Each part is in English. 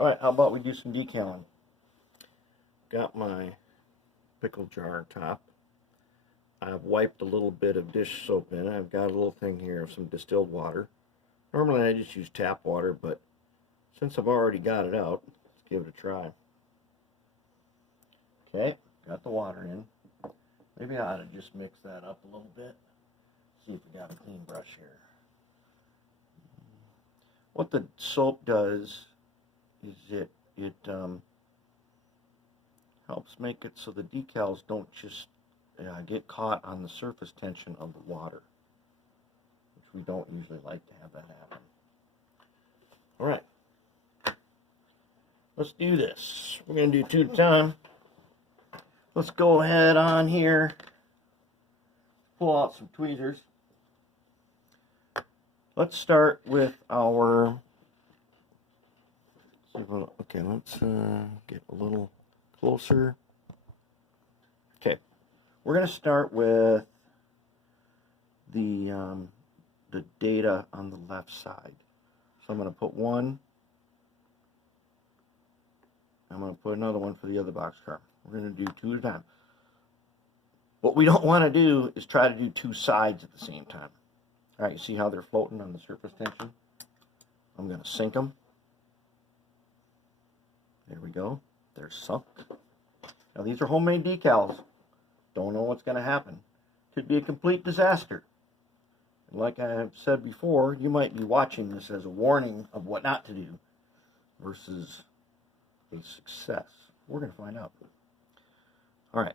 Alright, how about we do some decaling? Got my pickle jar top. I've wiped a little bit of dish soap in it. I've got a little thing here of some distilled water. Normally I just use tap water, but since I've already got it out, let's give it a try. Okay, got the water in. Maybe I ought to just mix that up a little bit. See if we got a clean brush here. What the soap does is it helps make it so the decals don't just get caught on the surface tension of the water, which we don't usually like to have that happen. Alright, let's do this. We're going to do 2 at a time. Let's go ahead on here, pull out some tweezers. Let's start with our, okay, let's get a little closer. Okay, we're going to start with the data on the left side. So I'm going to put one. I'm going to put another one for the other boxcar. We're going to do 2 at a time. What we don't want to do is try to do 2 sides at the same time. All right, you see how they're floating on the surface tension? I'm going to sink them. There we go. They're sunk. Now these are homemade decals. Don't know what's going to happen. Could be a complete disaster. And like I have said before, you might be watching this as a warning of what not to do versus a success. We're going to find out. All right.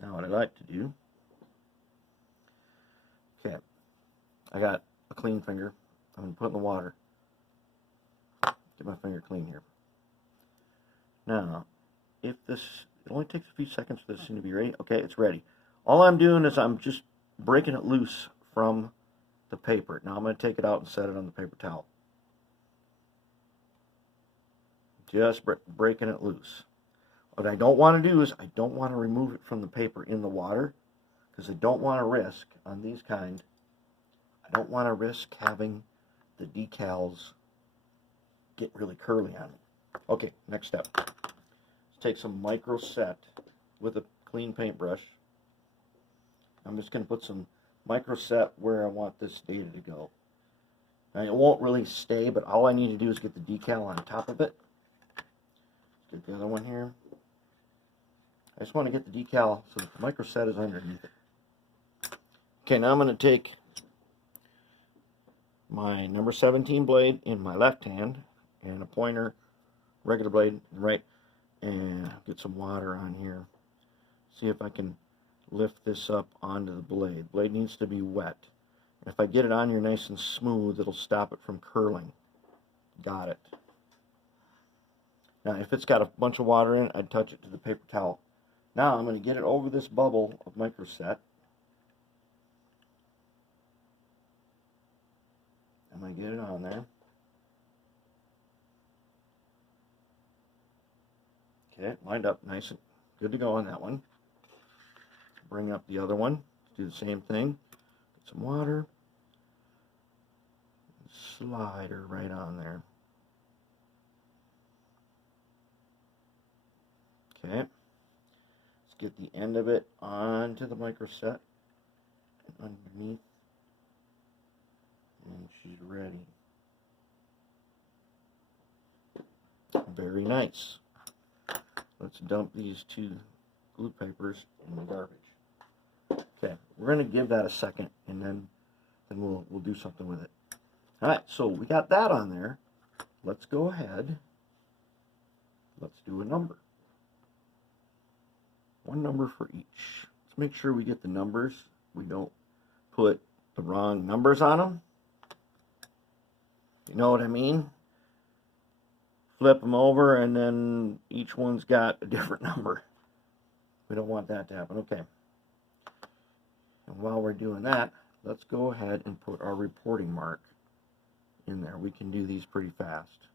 Now what I'd like to do, okay, I got a clean finger. I'm going to put it in the water. Get my finger clean here. Now, if this, it only takes a few seconds for this thing to be ready. Okay, it's ready. All I'm doing is I'm just breaking it loose from the paper. Now I'm going to take it out and set it on the paper towel. Just breaking it loose. What I don't want to do is I don't want to remove it from the paper in the water, because I don't want to risk, on these kind, I don't want to risk having the decals get really curly on me. Okay, next step. Let's take some micro set with a clean paintbrush. I'm just going to put some micro set where I want this data to go. Now it won't really stay, but all I need to do is get the decal on top of it. Let's get the other one here. I just want to get the decal so that the micro set is underneath it. Okay, now I'm going to take my number 17 blade in my left hand and a pointer, regular blade in the right, and get some water on here. See if I can lift this up onto the blade. Blade needs to be wet. And if I get it on here nice and smooth, it'll stop it from curling. Got it. Now, if it's got a bunch of water in it, I'd touch it to the paper towel. Now I'm going to get it over this bubble of microset. I'm going to get it on there. Okay, lined up nice and good to go on that one. Bring up the other one. Do the same thing. Get some water. Slide her right on there. Okay. Let's get the end of it onto the microset and underneath. And she's ready. Very nice. Let's dump these 2 glue papers in the garbage. Okay, we're going to give that a second, and then we'll do something with it. All right, so we got that on there. Let's go ahead. Let's do a number. 1 number for each. Let's make sure we get the numbers. We don't put the wrong numbers on them. You know what I mean? Flip them over, and then each one's got a different number. We don't want that to happen. Okay. And while we're doing that, let's go ahead and put our reporting mark in there. We can do these pretty fast.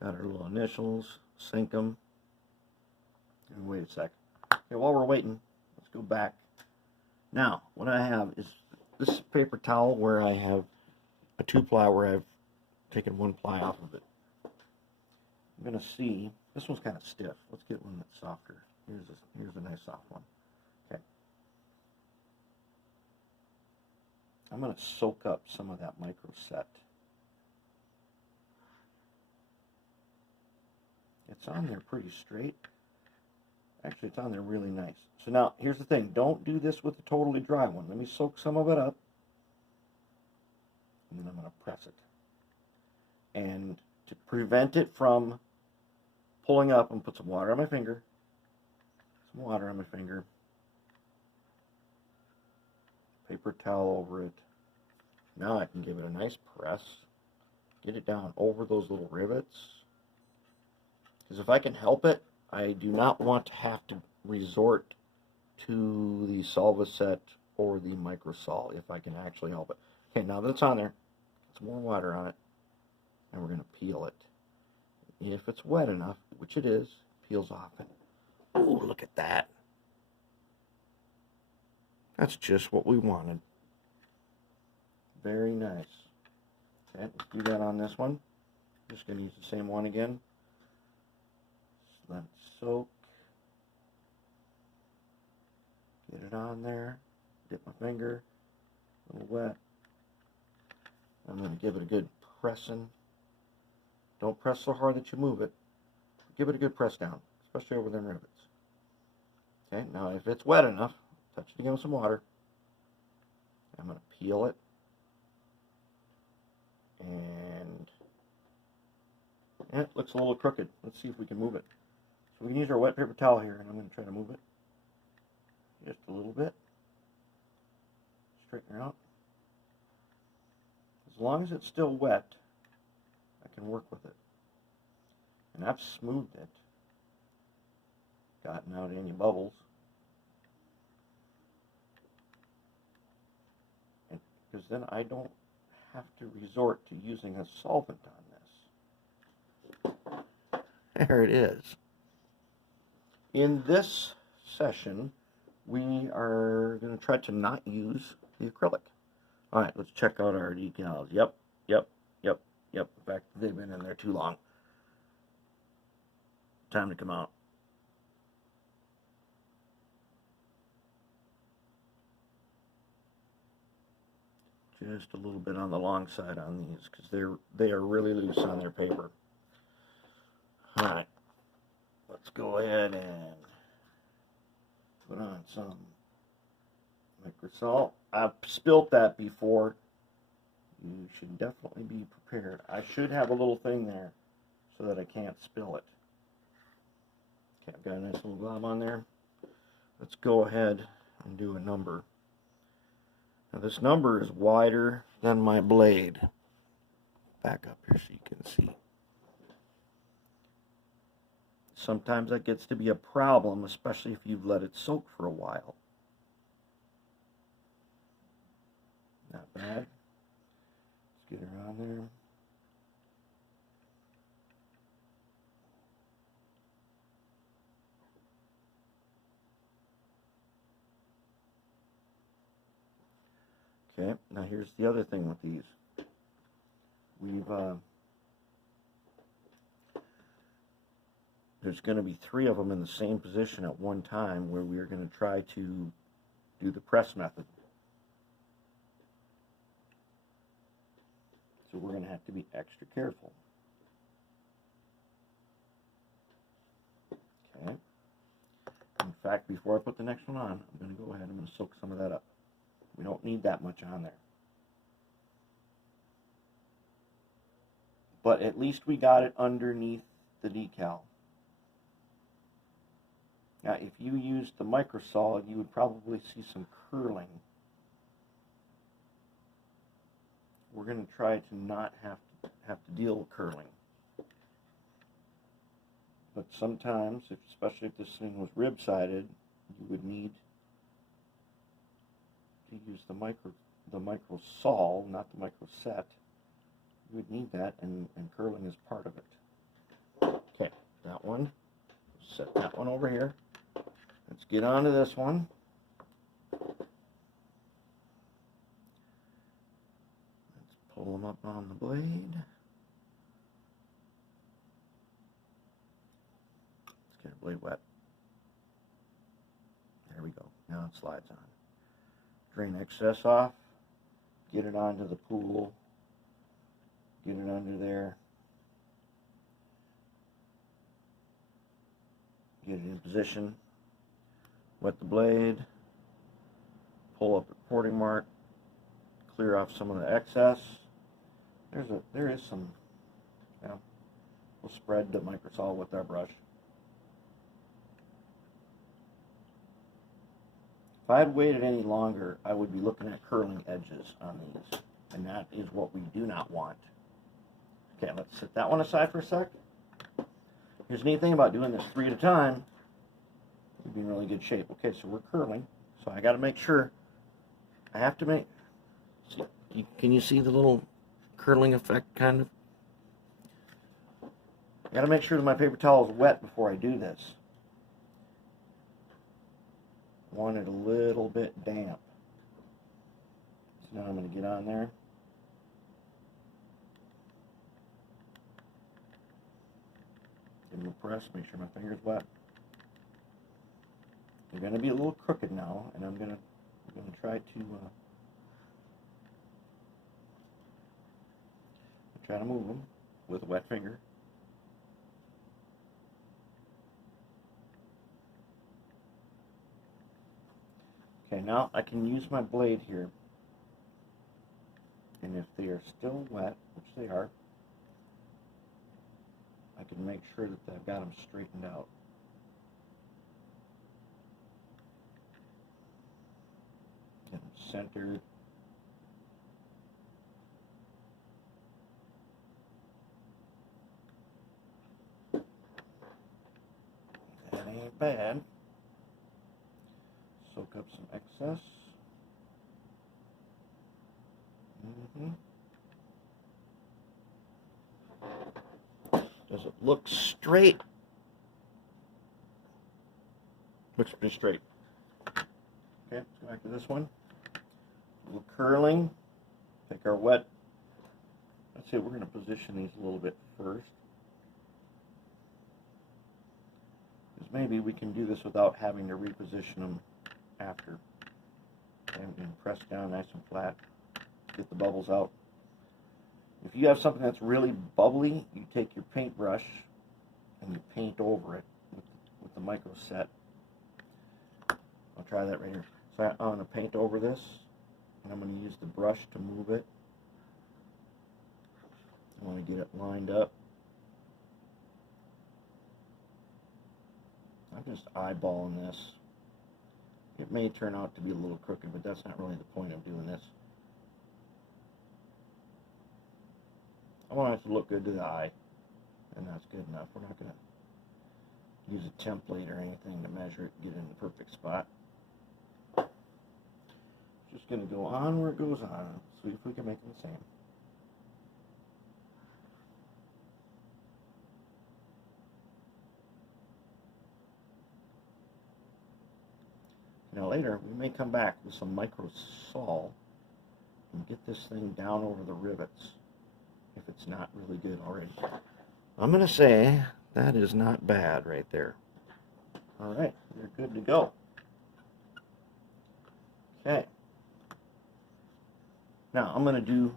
Got our little initials, sync them. And wait a sec. Okay, while we're waiting, let's go back. Now, what I have is this paper towel where I have a 2-ply where I've taken 1 ply off of it. I'm going to see, this one's kind of stiff. Let's get one that's softer. Here's a nice soft one. Okay. I'm going to soak up some of that micro set. It's on there pretty straight. Actually, it's on there really nice. So now, here's the thing. Don't do this with a totally dry one. Let me soak some of it up. And then I'm going to press it. And to prevent it from pulling up, and put some water on my finger. Some water on my finger. Paper towel over it. Now I can give it a nice press. Get it down over those little rivets. Because if I can help it, I do not want to have to resort to the Solvaset or the Microsol if I can actually help it. Okay, now that it's on there, get some more water on it, and we're going to peel it. If it's wet enough, which it is, peels off. And oh, look at that. That's just what we wanted. Very nice. Okay, let's do that on this one. Just going to use the same one again. Just let it soak. Get it on there. Dip my finger. A little wet. I'm going to give it a good pressing. Don't press so hard that you move it. Give it a good press down, especially over them rivets. Okay, now if it's wet enough, touch it again with some water. I'm going to peel it. And it looks a little crooked. Let's see if we can move it. So we can use our wet paper towel here, and I'm going to try to move it just a little bit. Straighten her out. As long as it's still wet, I can work with it. And I've smoothed it. Gotten out any bubbles. And because then I don't have to resort to using a solvent on this. There it is. In this session, we are going to try to not use the acrylic. All right, let's check out our decals. Yep. In fact, they've been in there too long. Time to come out. Just a little bit on the long side on these because they are really loose on their paper. All right, let's go ahead and put on some Microsol. I've spilt that before. You should definitely be prepared. I should have a little thing there so that I can't spill it. Okay, I've got a nice little glob on there. Let's go ahead and do a number. Now this number is wider than my blade. Back up here so you can see. Sometimes that gets to be a problem, especially if you've let it soak for a while. Not bad. Let's get her on there. Okay, now here's the other thing with these. There's going to be 3 of them in the same position at one time where we are going to try to do the press method. So we're going to have to be extra careful. Okay. In fact, before I put the next one on, I'm going to go ahead and I'm going to soak some of that up. We don't need that much on there. But at least we got it underneath the decal. Now, if you used the Microsol, you would probably see some curling. We're going to try to not have to deal with curling. But sometimes, especially if this thing was rib-sided, you would need to use the Microsol, not the Microset. You would need that, and curling is part of it. Okay, that one. Set that one over here. Let's get on to this one. Let's Pull them up on the blade. Let's get the blade wet. There we go. Now it slides on. Drain excess off. Get it onto the pool. Get it under there. Get it in position. Wet the blade. Pull up the porting mark. Clear off some of the excess. There is some. Yeah. We'll spread the microsol with our brush. If I had waited any longer, I would be looking at curling edges on these, and that is what we do not want. Okay, let's set that one aside for a sec. Here's the neat thing about doing this 3 at a time. You'll be in really good shape. Okay, so we're curling, so I got to make sure. I have to make. See, can you see the little curling effect, kind of? I got to make sure that my paper towel is wet before I do this. Want it a little bit damp. So now I'm going to get on there. Give them a press, make sure my finger's wet. They're going to be a little crooked now, and I'm going to try to move them with a wet finger. Okay, now I can use my blade here, and if they are still wet, which they are, I can make sure that I've got them straightened out. Get them centered. That ain't bad. Soak up some excess. Does it look straight? Looks pretty straight. Okay, let's go back to this one. A little curling. Take our wet. Let's see, we're going to position these a little bit first. Because maybe we can do this without having to reposition them after. And press down nice and flat. Get the bubbles out. If you have something that's really bubbly, you take your paintbrush and you paint over it with the micro set. I'll try that right here. So I'm going to paint over this, and I'm going to use the brush to move it. I want to get it lined up. I'm just eyeballing this. It may turn out to be a little crooked, but that's not really the point of doing this. I want it to look good to the eye, and that's good enough. We're not going to use a template or anything to measure it and get it in the perfect spot. Just going to go on where it goes on. See if we can make them the same. Now later, we may come back with some micro sol and get this thing down over the rivets if it's not really good already. I'm going to say that is not bad right there. All right, you're good to go. Okay. Now I'm going to do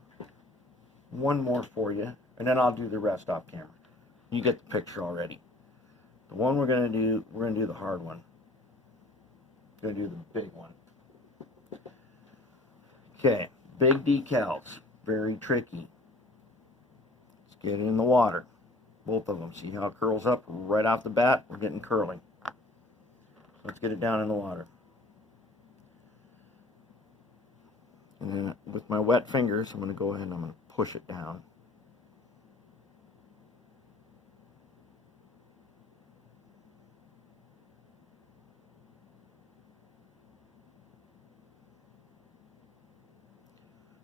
one more for you, and then I'll do the rest off camera. You get the picture already. The one we're going to do the hard one. We're going to do the big one. Okay, big decals, very tricky. Let's get it in the water. Both of them. See how it curls up right off the bat? We're getting curling. Let's get it down in the water. And then with my wet fingers, I'm going to go ahead and I'm going to push it down.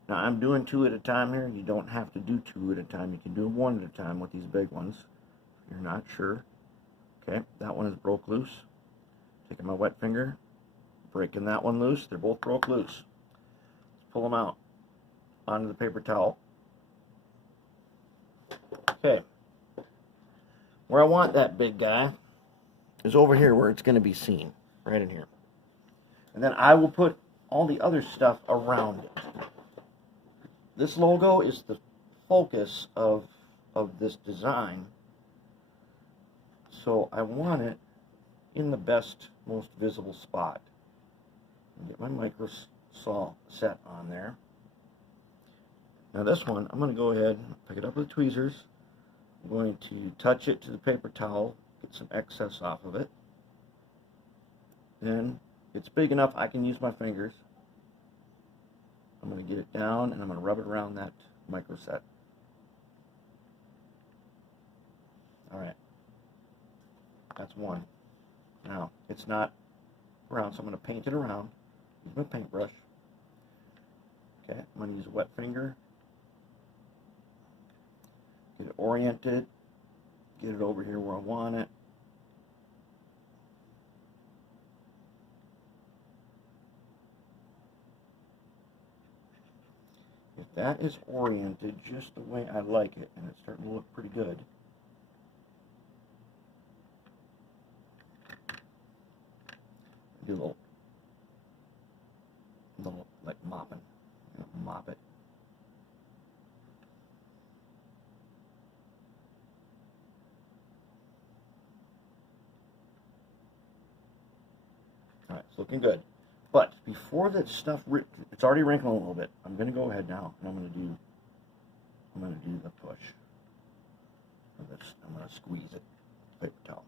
Now I'm doing 2 at a time here. You don't have to do 2 at a time. You can do 1 at a time with these big ones if you're not sure. Okay, that one is broke loose. Taking my wet finger, breaking that one loose. They're both broke loose. Let's pull them out onto the paper towel. Okay. Where I want that big guy is over here where it's going to be seen. Right in here. And then I will put all the other stuff around it. This logo is the focus of this design. So I want it in the best, most visible spot. Get my micro saw set on there. Now this one, I'm going to go ahead and pick it up with tweezers. I'm going to touch it to the paper towel, get some excess off of it. Then it's big enough I can use my fingers. I'm going to get it down and I'm going to rub it around that micro set. Alright. That's one. Now, it's not around, so I'm going to paint it around. Use my paintbrush. Okay, I'm going to use a wet finger. Get it oriented. Get it over here where I want it. If that is oriented just the way I like it, and it's starting to look pretty good, do a little like mopping, mop it. All right, it's looking good. But before that stuff, it's already wrinkling a little bit. I'm going to go ahead now, and I'm going to do the push. I'm going to squeeze it, paper towel.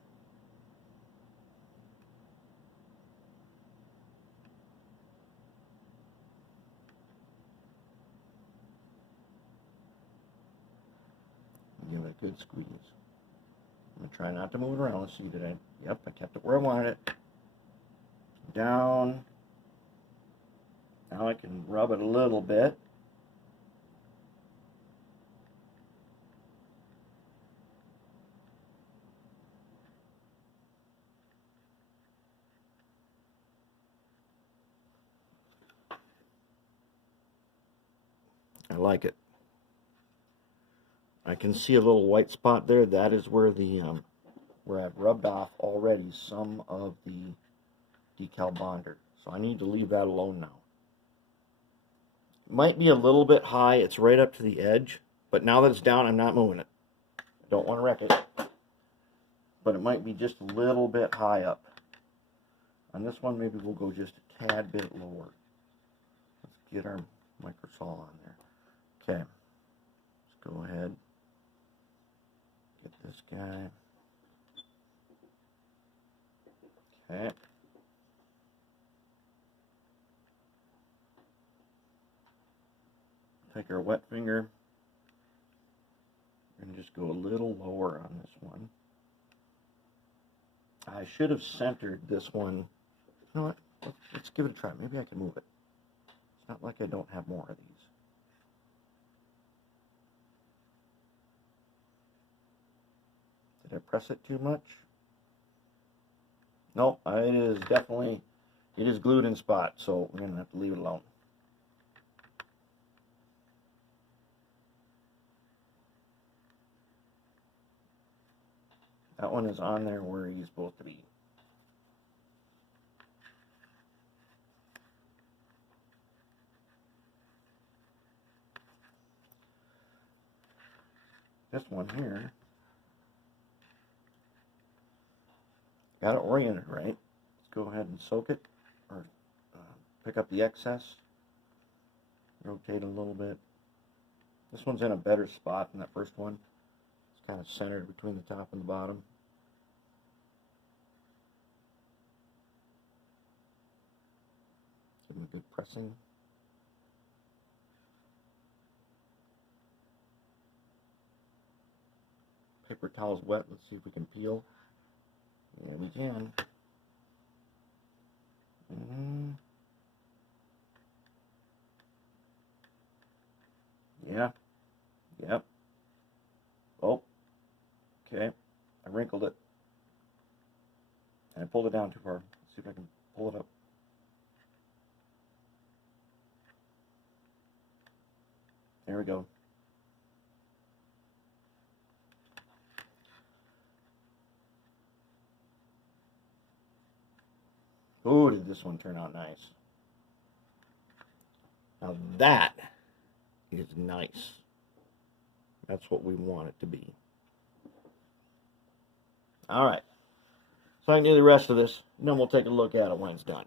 Give it a good squeeze. I'm going to try not to move it around. Let's see, yep, I kept it where I wanted it. Down. Now I can rub it a little bit. I like it. I can see a little white spot there. That is where where I've rubbed off already some of the decal bonder. So I need to leave that alone now. Might be a little bit high. It's right up to the edge. But now that it's down, I'm not moving it. I don't want to wreck it. But it might be just a little bit high up. On this one, maybe we'll go just a tad bit lower. Let's get our micro saw on there. Okay. Let's go ahead. Get this guy. Okay. Take our wet finger and just go a little lower on this one. I should have centered this one. You know what? Let's give it a try. Maybe I can move it. It's not like I don't have more of these. Did I press it too much? No, it is definitely, it is glued in spot, so we're going to have to leave it alone. That one is on there where he's supposed to be. This one here, got it oriented right. Let's go ahead and soak it, or pick up the excess, rotate a little bit. This one's in a better spot than that first one. It's kind of centered between the top and the bottom. Give them a good pressing. Paper towel's wet. Let's see if we can peel. Yeah, we can. Yeah. Yep. Oh. Okay. I wrinkled it. And I pulled it down too far. Let's see if I can pull it up. There we go. Oh, did this one turn out nice. Now that is nice. That's what we want it to be. All right. So I can do the rest of this, and then we'll take a look at it when it's done.